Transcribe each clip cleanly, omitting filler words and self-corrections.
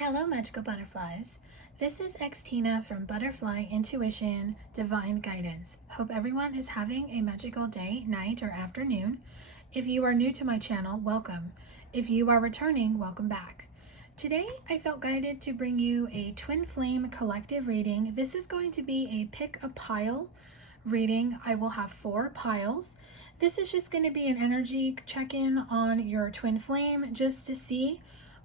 Hello, magical butterflies. This is Xtina from Butterfly Intuition Divine Guidance. Hope everyone is having a magical day, night, or afternoon. If you are new to my channel, welcome. If you are returning, welcome back. Today, I felt guided to bring you a twin flame collective reading. This is going to be a pick a pile reading. I will have 4 piles. This is just going to be an energy check-in on your twin flame just to see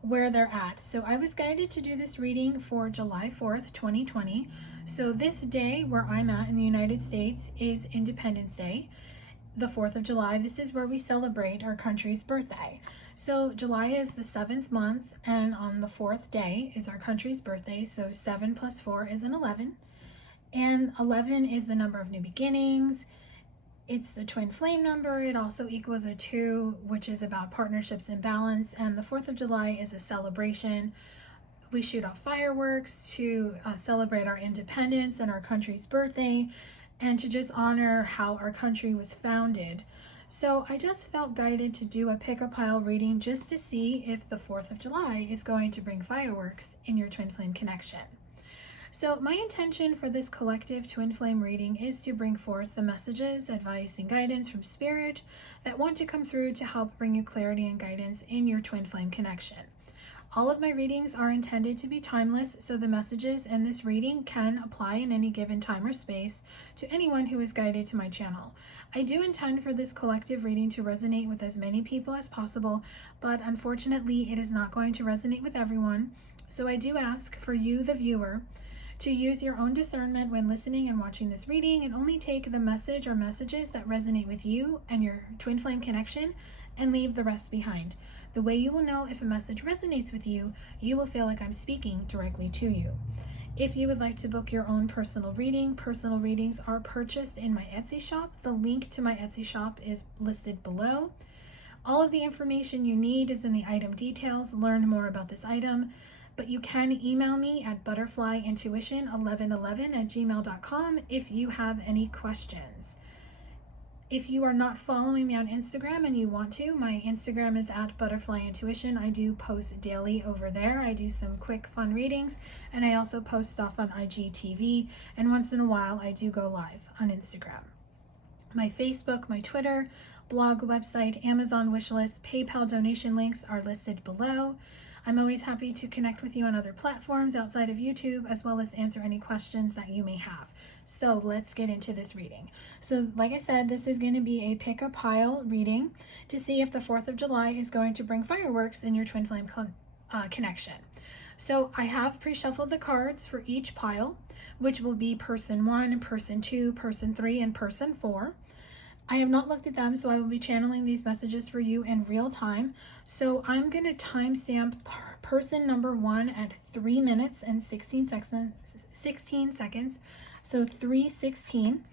where they're at. So I was guided to do this reading for July 4th, 2020. So this day where I'm at in the United States is Independence Day, the 4th of July. This is where we celebrate our country's birthday. So July is the 7th month, and on the 4th day is our country's birthday. So 7 plus 4 is an 11. And 11 is the number of new beginnings. It's the twin flame number. It also equals a 2, which is about partnerships and balance. And the 4th of July is a celebration. We shoot off fireworks to celebrate our independence and our country's birthday, and to just honor how our country was founded. So I just felt guided to do a pick-a-pile reading just to see if the 4th of July is going to bring fireworks in your twin flame connection. So my intention for this collective twin flame reading is to bring forth the messages, advice, and guidance from Spirit that want to come through to help bring you clarity and guidance in your twin flame connection. All of my readings are intended to be timeless, so the messages in this reading can apply in any given time or space to anyone who is guided to my channel. I do intend for this collective reading to resonate with as many people as possible, but unfortunately it is not going to resonate with everyone. So I do ask for you, the viewer, to use your own discernment when listening and watching this reading, and only take the message or messages that resonate with you and your twin flame connection, and leave the rest behind. The way you will know if a message resonates with you, you will feel like I'm speaking directly to you. If you would like to book your own personal reading, personal readings are purchased in my Etsy shop. The link to my Etsy shop is listed below. All of the information you need is in the item details. Learn more about this item. But you can email me at butterflyintuition1111@gmail.com if you have any questions. If you are not following me on Instagram and you want to, my Instagram is at ButterflyIntuition. I do post daily over there. I do some quick fun readings, and I also post stuff on IGTV, and once in a while I do go live on Instagram. My Facebook, my Twitter, blog, website, Amazon wishlist, PayPal donation links are listed below. I'm always happy to connect with you on other platforms outside of YouTube, as well as answer any questions that you may have. So let's get into this reading. So like I said, this is going to be a pick a pile reading to see if the 4th of July is going to bring fireworks in your twin flame connection. So I have pre-shuffled the cards for each pile, which will be person 1, person 2, person 3, and person 4. I have not looked at them, so I will be channeling these messages for you in real time. So I'm going to timestamp person number 1 at 3 minutes and 16 seconds. So 3:16.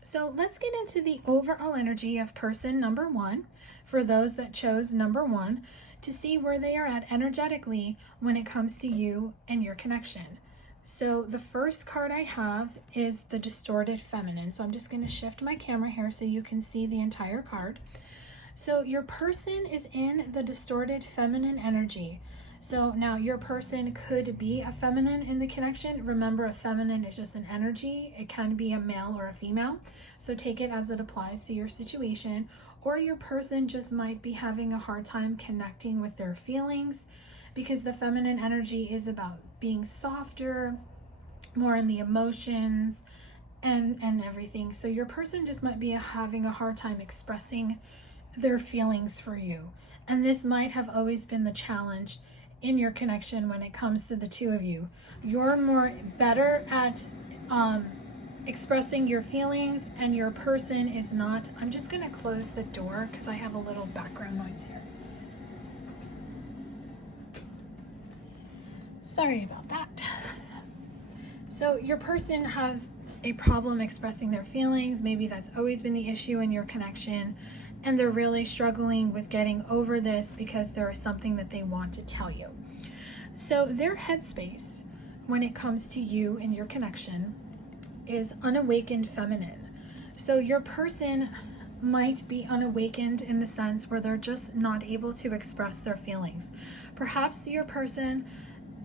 So let's get into the overall energy of person number 1 for those that chose number 1 to see where they are at energetically when it comes to you and your connection. So the first card I have is the distorted feminine. So I'm just going to shift my camera here so you can see the entire card. So your person is in the distorted feminine energy. So now your person could be a feminine in the connection. Remember, a feminine is just an energy. It can be a male or a female. So take it as it applies to your situation. Or your person just might be having a hard time connecting with their feelings, because the feminine energy is about being softer, more in the emotions and everything. So your person just might be having a hard time expressing their feelings for you. And this might have always been the challenge in your connection when it comes to the two of you. You're better at expressing your feelings, and your person is not. I'm just going to close the door because I have a little background noise here. Sorry about that. So your person has a problem expressing their feelings. Maybe that's always been the issue in your connection, and they're really struggling with getting over this because there is something that they want to tell you. So their headspace when it comes to you and your connection is unawakened feminine. So your person might be unawakened in the sense where they're just not able to express their feelings. Perhaps your person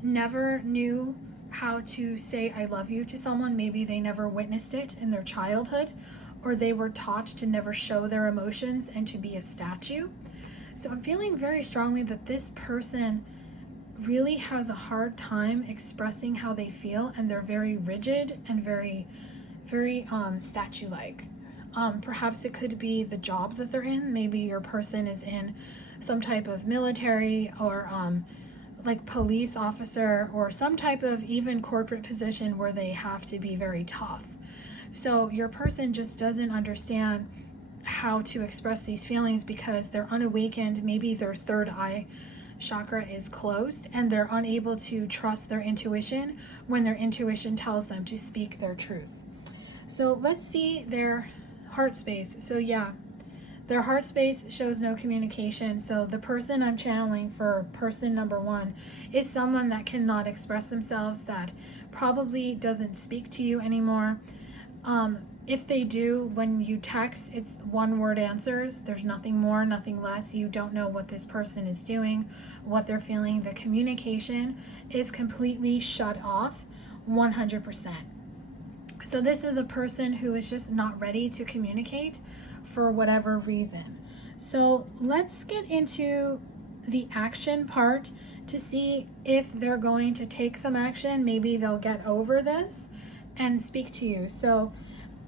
never knew how to say I love you to someone. Maybe they never witnessed it in their childhood, or they were taught to never show their emotions and to be a statue. So I'm feeling very strongly that this person really has a hard time expressing how they feel, and they're very rigid and very statue-like. Perhaps it could be the job that they're in. Maybe your person is in some type of military or like police officer, or some type of even corporate position where they have to be very tough. So your person just doesn't understand how to express these feelings because they're unawakened. Maybe their third eye chakra is closed and they're unable to trust their intuition when their intuition tells them to speak their truth. So let's see their heart space. So yeah, their heart space shows no communication. So the person I'm channeling for person number 1 is someone that cannot express themselves, that probably doesn't speak to you anymore. If they do, when you text, it's one-word answers. There's nothing more, nothing less. You don't know what this person is doing, what they're feeling. The communication is completely shut off, 100%. So this is a person who is just not ready to communicate for whatever reason. So let's get into the action part to see if they're going to take some action. Maybe they'll get over this and speak to you. So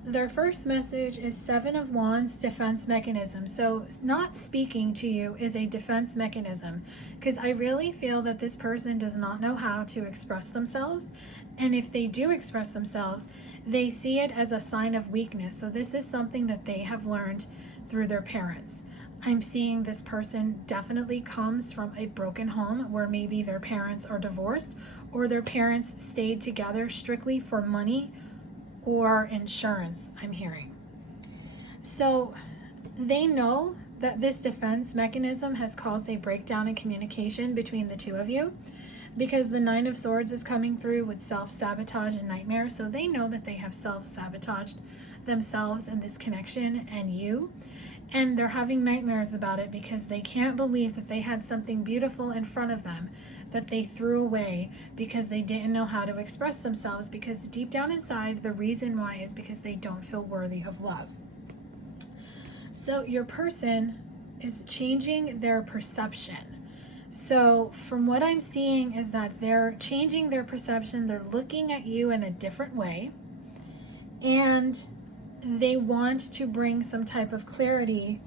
their first message is 7 of Wands, defense mechanism. So not speaking to you is a defense mechanism, because I really feel that this person does not know how to express themselves. And if they do express themselves, they see it as a sign of weakness. So this is something that they have learned through their parents. I'm seeing this person definitely comes from a broken home where maybe their parents are divorced, or their parents stayed together strictly for money or insurance, I'm hearing. So they know that this defense mechanism has caused a breakdown in communication between the two of you, because the 9 of Swords is coming through with self-sabotage and nightmares. So they know that they have self-sabotaged themselves and this connection and you, and they're having nightmares about it because they can't believe that they had something beautiful in front of them that they threw away because they didn't know how to express themselves, because deep down inside, the reason why is because they don't feel worthy of love. So your person is changing their perception. So from what I'm seeing is that they're changing their perception. They're looking at you in a different way, and they want to bring some type of clarity,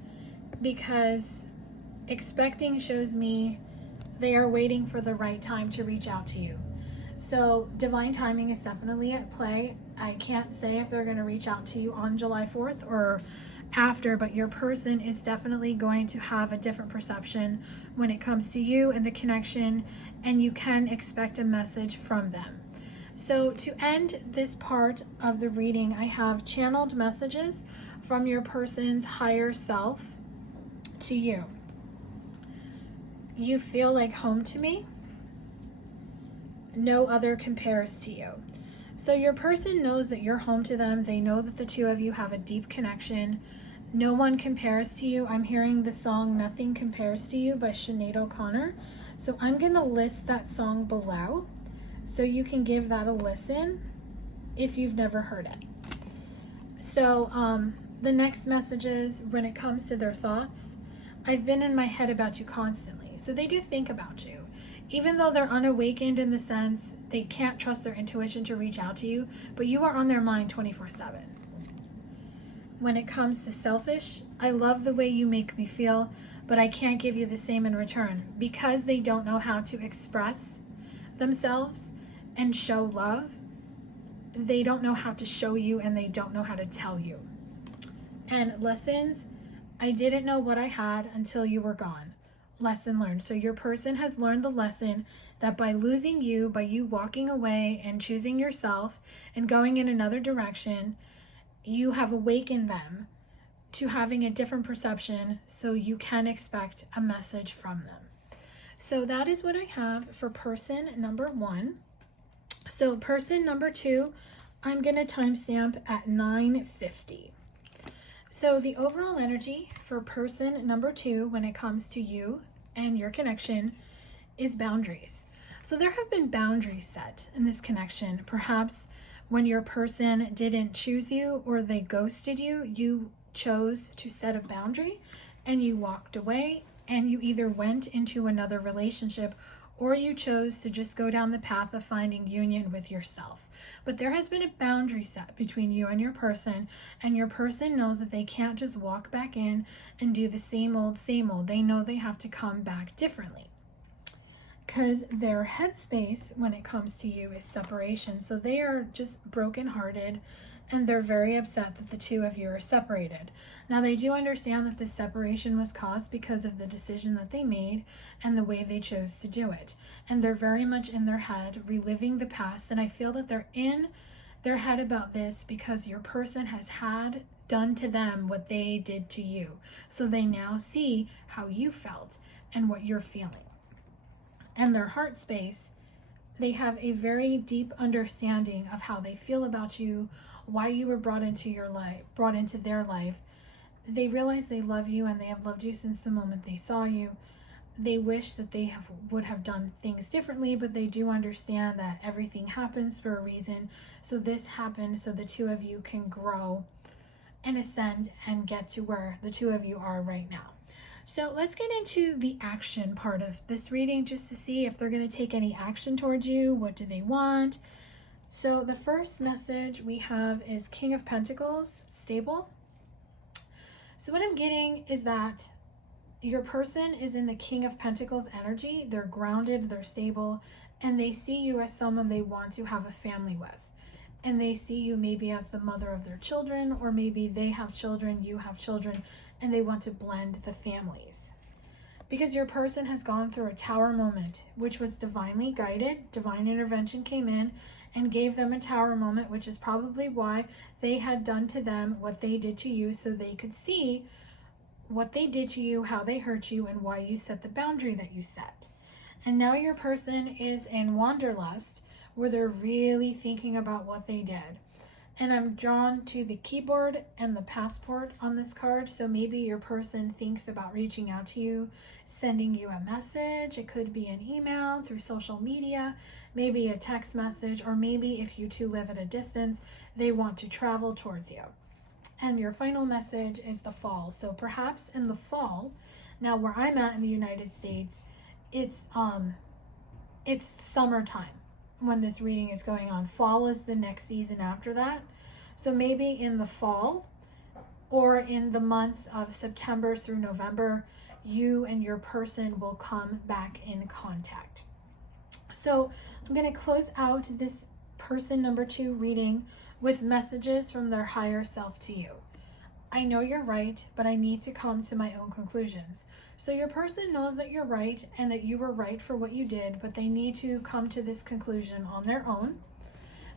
because expecting shows me they are waiting for the right time to reach out to you. So divine timing is definitely at play. I can't say if they're going to reach out to you on July 4th or after, but your person is definitely going to have a different perception when it comes to you and the connection, and you can expect a message from them. So to end this part of the reading, I have channeled messages from your person's higher self to you. You feel like home to me. No other compares to you. So your person knows that you're home to them. They know that the two of you have a deep connection. No one compares to you. I'm hearing the song Nothing Compares to You by Sinead O'Connor. So I'm going to list that song below so you can give that a listen if you've never heard it. So the next message is, when it comes to their thoughts, I've been in my head about you constantly. So they do think about you. Even though they're unawakened in the sense they can't trust their intuition to reach out to you, but you are on their mind 24/7. When it comes to selfish, I love the way you make me feel, but I can't give you the same in return. Because they don't know how to express themselves and show love, they don't know how to show you, and they don't know how to tell you. And lessons, I didn't know what I had until you were gone. Lesson learned. So your person has learned the lesson that by losing you, by you walking away and choosing yourself and going in another direction, you have awakened them to having a different perception, so you can expect a message from them. So that is what I have for person number 1. So person number 2, I'm going to timestamp at 9:50. So the overall energy for person number 2 when it comes to you and your connection is boundaries. So there have been boundaries set in this connection. Perhaps when your person didn't choose you or they ghosted you, you chose to set a boundary and you walked away, and you either went into another relationship or you chose to just go down the path of finding union with yourself. But there has been a boundary set between you and your person knows that they can't just walk back in and do the same old, same old. They know they have to come back differently, because their headspace when it comes to you is separation. So they are just brokenhearted and they're very upset that the two of you are separated. Now, they do understand that this separation was caused because of the decision that they made and the way they chose to do it. And they're very much in their head reliving the past. And I feel that they're in their head about this because your person has had done to them what they did to you. So they now see how you felt and what you're feeling. And their heart space, they have a very deep understanding of how they feel about you, why you were brought into their life. They realize they love you and they have loved you since the moment they saw you. They wish that they would have done things differently, but they do understand that everything happens for a reason. So this happened so the two of you can grow and ascend and get to where the two of you are right now. So let's get into the action part of this reading just to see if they're going to take any action towards you. What do they want? So the first message we have is King of Pentacles, stable. So what I'm getting is that your person is in the King of Pentacles energy. They're grounded, they're stable, and they see you as someone they want to have a family with. And they see you maybe as the mother of their children, or maybe they have children, you have children, and they want to blend the families. Because your person has gone through a tower moment, which was divinely guided. Divine intervention came in and gave them a tower moment, which is probably why they had done to them what they did to you, so they could see what they did to you, how they hurt you, and why you set the boundary that you set. And now your person is in wanderlust, where they're really thinking about what they did. And I'm drawn to the keyboard and the passport on this card. So maybe your person thinks about reaching out to you, sending you a message. It could be an email, through social media, maybe a text message, or maybe if you two live at a distance, they want to travel towards you. And your final message is the fall. So perhaps in the fall, now where I'm at in the United States, it's summertime when this reading is going on. Fall is the next season after that. So maybe in the fall or in the months of September through November, you and your person will come back in contact. So I'm going to close out this person number 2 reading with messages from their higher self to you. I know you're right, but I need to come to my own conclusions. So your person knows that you're right and that you were right for what you did, but they need to come to this conclusion on their own.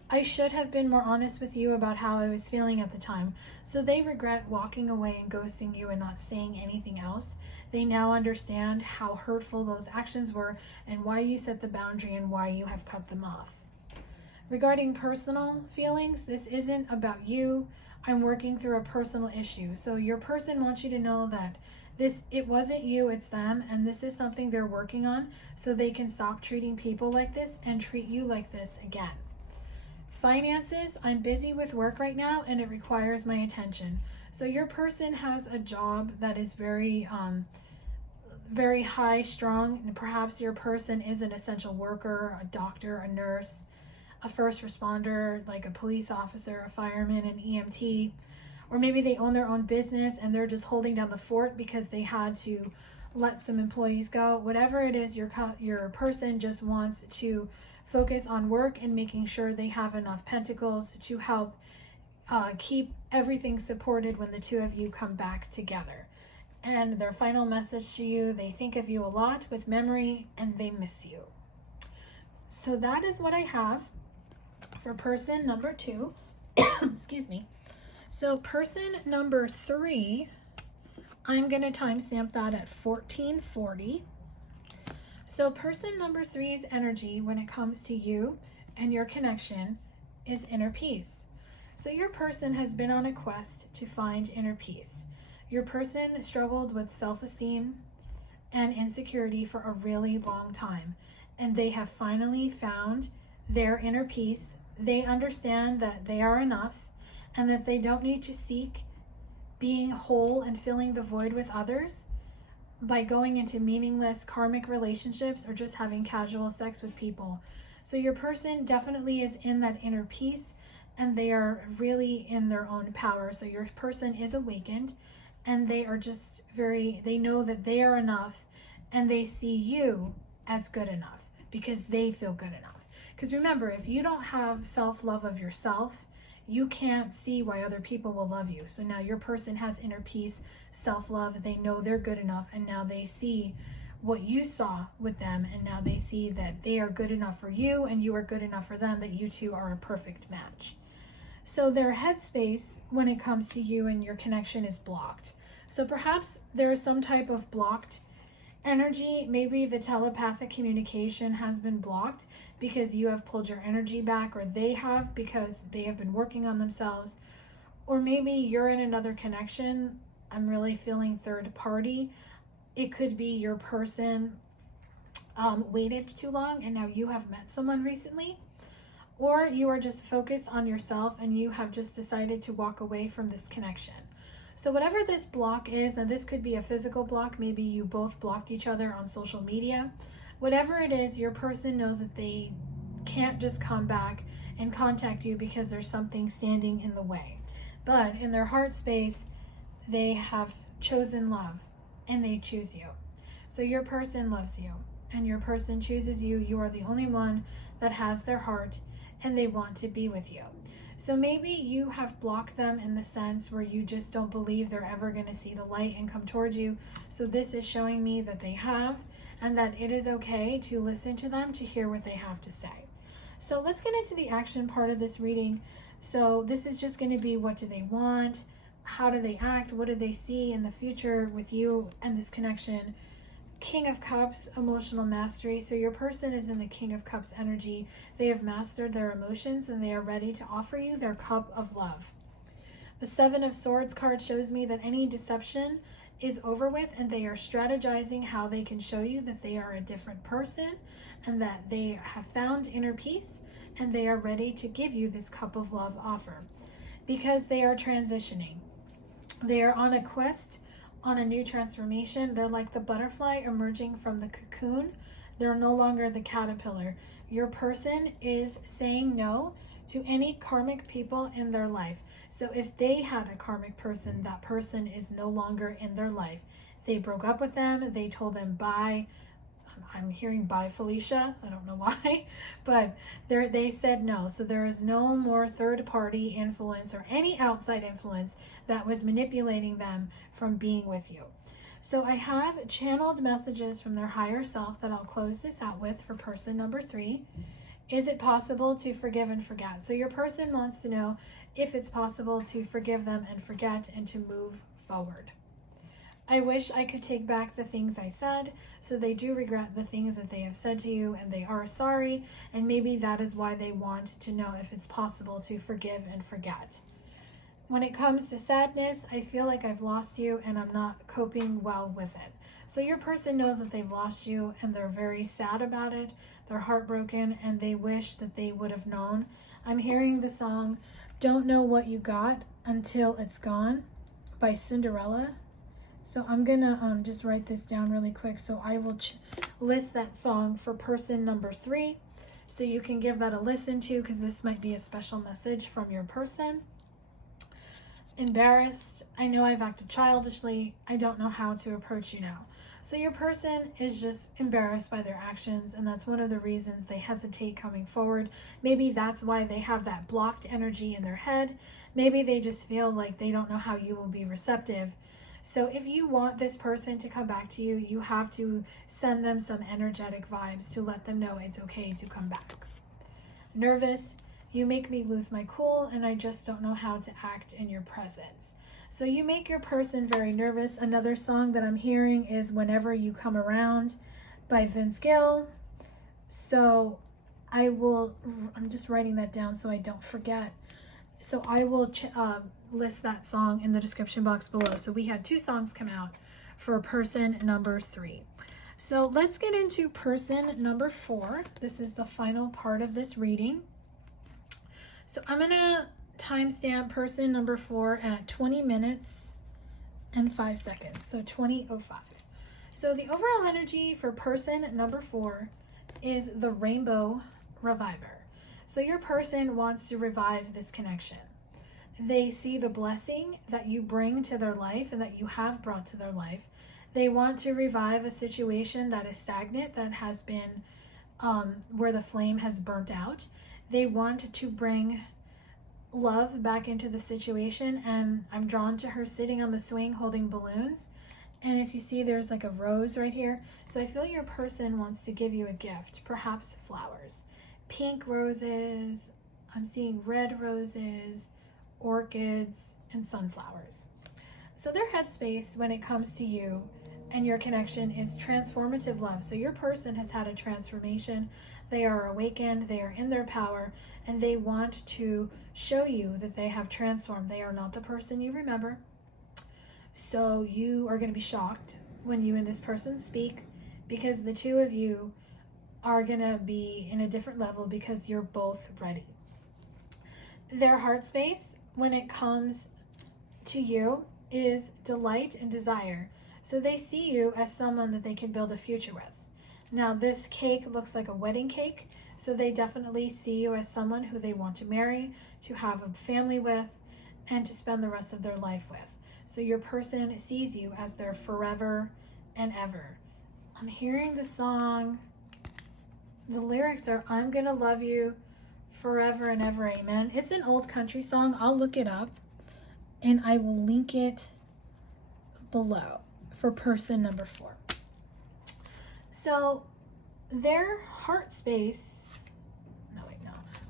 I should have been more honest with you about how I was feeling at the time. So they regret walking away and ghosting you and not saying anything else. They now understand how hurtful those actions were and why you set the boundary and why you have cut them off. Regarding personal feelings, this isn't about you. I'm working through a personal issue. So your person wants you to know that it wasn't you, it's them, and this is something they're working on so they can stop treating people like this and treat you like this again. Finances, I'm busy with work right now and it requires my attention. So your person has a job that is very high strung, and perhaps your person is an essential worker, a doctor, a nurse, a first responder, like a police officer, a fireman, an EMT, or maybe they own their own business and they're just holding down the fort because they had to let some employees go. Whatever it is, your person just wants to focus on work and making sure they have enough pentacles to help keep everything supported when the two of you come back together. And their final message to you, they think of you a lot with memory and they miss you. So that is what I have for person number 2. Excuse me. So person number 3, I'm going to timestamp that at 1440. So person number 3's energy when it comes to you and your connection is inner peace. So your person has been on a quest to find inner peace. Your person struggled with self-esteem and insecurity for a really long time. and they have finally found their inner peace. They understand that they are enough and that they don't need to seek being whole and filling the void with others by going into meaningless karmic relationships or just having casual sex with people. So your person definitely is in that inner peace, and they are really in their own power. So your person is awakened, and they are just they know that they are enough, and they see you as good enough because they feel good enough. Because remember, if you don't have self-love of yourself, you can't see why other people will love you. So now your person has inner peace, self-love, they know they're good enough, and now they see what you saw with them, and now they see that they are good enough for you and you are good enough for them, that you two are a perfect match. So their headspace when it comes to you and your connection is blocked. So perhaps there is some type of blocked energy. Maybe the telepathic communication has been blocked because you have pulled your energy back, or they have because they have been working on themselves. Or maybe you're in another connection. I'm really feeling third party. It could be your person waited too long and now you have met someone recently. Or you are just focused on yourself and you have just decided to walk away from this connection. So whatever this block is, and this could be a physical block, maybe you both blocked each other on social media. Whatever it is, your person knows that they can't just come back and contact you because there's something standing in the way. But in their heart space, they have chosen love and they choose you. So your person loves you and your person chooses you. You are the only one that has their heart and they want to be with you. So maybe you have blocked them in the sense where you just don't believe they're ever going to see the light and come towards you. So this is showing me that they have, and that it is okay to listen to them, to hear what they have to say. So let's get into the action part of this reading. So this is just going to be, what do they want? How do they act? What do they see in the future with you and this connection? King of Cups, emotional mastery. So your person is in the King of Cups energy. They have mastered their emotions and they are ready to offer you their cup of love. The Seven of Swords card shows me that any deception is over with and they are strategizing how they can show you that they are a different person and that they have found inner peace and they are ready to give you this cup of love offer because they are transitioning. They are on a quest, on a new transformation. They're like the butterfly emerging from the cocoon. They're no longer the caterpillar. Your person is saying no to any karmic people in their life. So if they had a karmic person, that person is no longer in their life. They broke up with them. They told them bye. I'm hearing bye, Felicia. I don't know why, but they said no. So there is no more third party influence or any outside influence that was manipulating them from being with you. So I have channeled messages from their higher self that I'll close this out with for person number 3. Is it possible to forgive and forget? So your person wants to know if it's possible to forgive them and forget and to move forward. I wish I could take back the things I said. So they do regret the things that they have said to you and they are sorry. And maybe that is why they want to know if it's possible to forgive and forget. When it comes to sadness, I feel like I've lost you and I'm not coping well with it. So your person knows that they've lost you and they're very sad about it. They're heartbroken and they wish that they would have known. I'm hearing the song, Don't Know What You Got Until It's Gone by Cinderella. So I'm gonna just write this down really quick. So I will list that song for person number 3. So you can give that a listen to because this might be a special message from your person. Embarrassed. I know I've acted childishly. I don't know how to approach you now. So your person is just embarrassed by their actions, and that's one of the reasons they hesitate coming forward. Maybe that's why they have that blocked energy in their head. Maybe they just feel like they don't know how you will be receptive. So if you want this person to come back to you, you have to send them some energetic vibes to let them know it's okay to come back. Nervous. You make me lose my cool and I just don't know how to act in your presence. So you make your person very nervous. Another song that I'm hearing is Whenever You Come Around by Gill. So I'm just writing that down so I don't forget. So I will list that song in the description box below. So we had 2 songs come out for person number 3. So let's get into person number 4. This is the final part of this reading. So I'm going to timestamp person number 4 at 20 minutes and 5 seconds. So 20:05. So the overall energy for person number 4 is the Rainbow Reviver. So your person wants to revive this connection. They see the blessing that you bring to their life and that you have brought to their life. They want to revive a situation that is stagnant, that has been where the flame has burnt out. They want to bring love back into the situation, and I'm drawn to her sitting on the swing holding balloons. And if you see, there's like a rose right here. So I feel your person wants to give you a gift, perhaps flowers. Pink roses, I'm seeing red roses, orchids, and sunflowers. So their headspace when it comes to you and your connection is transformative love. So your person has had a transformation. They are awakened, they are in their power, and they want to show you that they have transformed. They are not the person you remember. So you are going to be shocked when you and this person speak, because the two of you are going to be in a different level because you're both ready. Their heart space when it comes to you is delight and desire. So they see you as someone that they can build a future with. Now this cake looks like a wedding cake, so they definitely see you as someone who they want to marry, to have a family with, and to spend the rest of their life with. So your person sees you as their forever and ever. I'm hearing the song. The lyrics are, I'm gonna love you forever and ever, amen. It's an old country song. I'll look it up and I will link it below for person number 4. So their heart space,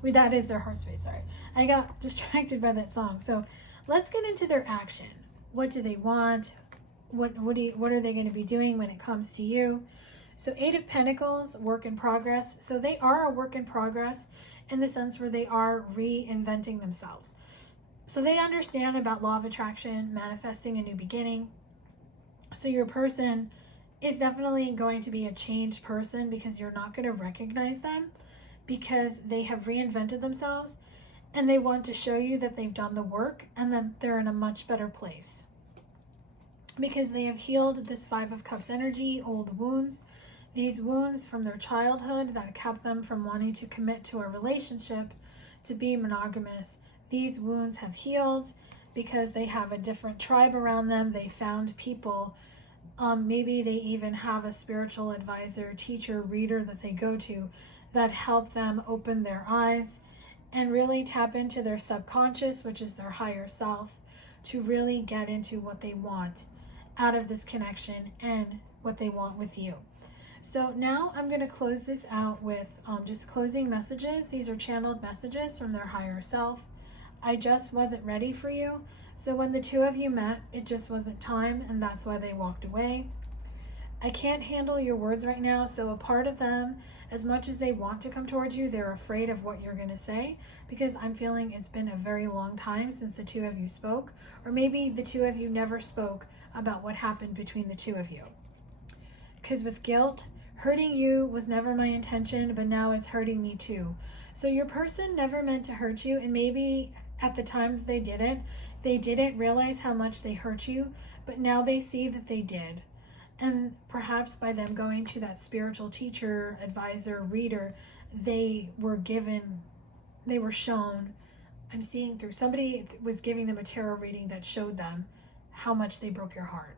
that is their heart space, sorry. I got distracted by that song. So let's get into their action. What do they want? What are they going to be doing when it comes to you? So 8 of Pentacles, work in progress. So they are a work in progress in the sense where they are reinventing themselves. So they understand about law of attraction, manifesting a new beginning. So your person is definitely going to be a changed person because you're not going to recognize them, because they have reinvented themselves and they want to show you that they've done the work and that they're in a much better place because they have healed this 5 of Cups energy, old wounds. These wounds from their childhood that kept them from wanting to commit to a relationship, to be monogamous. These wounds have healed because they have a different tribe around them. They found people, maybe they even have a spiritual advisor, teacher, reader that they go to that help them open their eyes and really tap into their subconscious, which is their higher self, to really get into what they want out of this connection and what they want with you. So now I'm going to close this out with just closing messages. These are channeled messages from their higher self. I just wasn't ready for you. So when the two of you met, it just wasn't time, and that's why they walked away. I can't handle your words right now, so a part of them, as much as they want to come towards you, they're afraid of what you're going to say, because I'm feeling it's been a very long time since the two of you spoke, or maybe the two of you never spoke about what happened between the two of you. Because with guilt, hurting you was never my intention, but now it's hurting me too. So your person never meant to hurt you, and maybe at the time that they didn't realize how much they hurt you, but now they see that they did. And perhaps by them going to that spiritual teacher, advisor, reader, they were shown, I'm seeing through, somebody was giving them a tarot reading that showed them how much they broke your heart.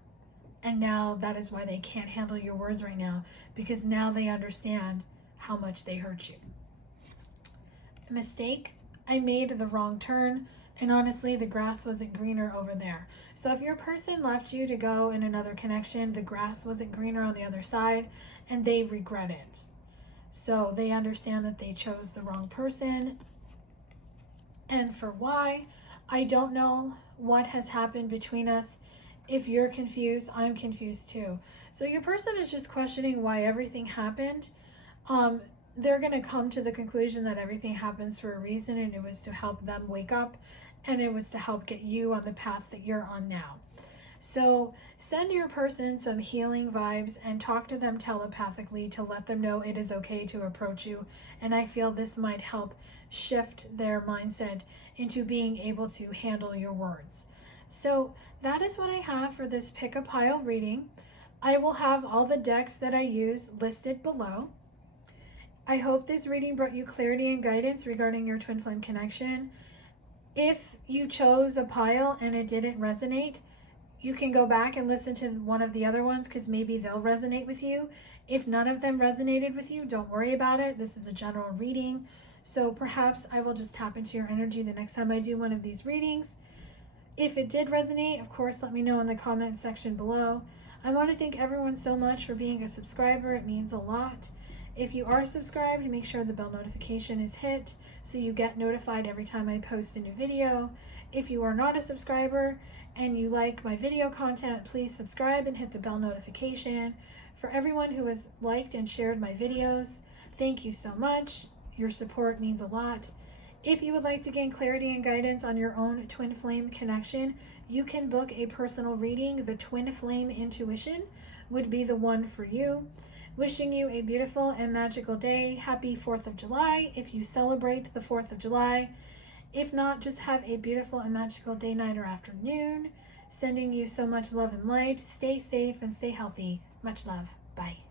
And now that is why they can't handle your words right now, because now they understand how much they hurt you. A mistake, I made the wrong turn, and honestly, the grass wasn't greener over there. So if your person left you to go in another connection, the grass wasn't greener on the other side, and they regret it. So they understand that they chose the wrong person. And for why, I don't know what has happened between us. If you're confused, I'm confused too. So your person is just questioning why everything happened. They're going to come to the conclusion that everything happens for a reason, and it was to help them wake up, and it was to help get you on the path that you're on now. So send your person some healing vibes and talk to them telepathically to let them know it is okay to approach you. And I feel this might help shift their mindset into being able to handle your words. So that is what I have for this pick a pile reading. I will have all the decks that I use listed below. I hope this reading brought you clarity and guidance regarding your twin flame connection. If you chose a pile and it didn't resonate, you can go back and listen to one of the other ones because maybe they'll resonate with you. If none of them resonated with you, don't worry about it. This is a general reading. So perhaps I will just tap into your energy the next time I do one of these readings. If it did resonate, of course, let me know in the comment section below. I want to thank everyone so much for being a subscriber. It means a lot. If you are subscribed, make sure the bell notification is hit so you get notified every time I post a new video. If you are not a subscriber and you like my video content, please subscribe and hit the bell notification. For everyone who has liked and shared my videos, thank you so much. Your support means a lot. If you would like to gain clarity and guidance on your own twin flame connection, you can book a personal reading. The Twin Flame Intuition would be the one for you. Wishing you a beautiful and magical day. Happy 4th of July if you celebrate the 4th of July. If not, just have a beautiful and magical day, night, or afternoon. Sending you so much love and light. Stay safe and stay healthy. Much love. Bye.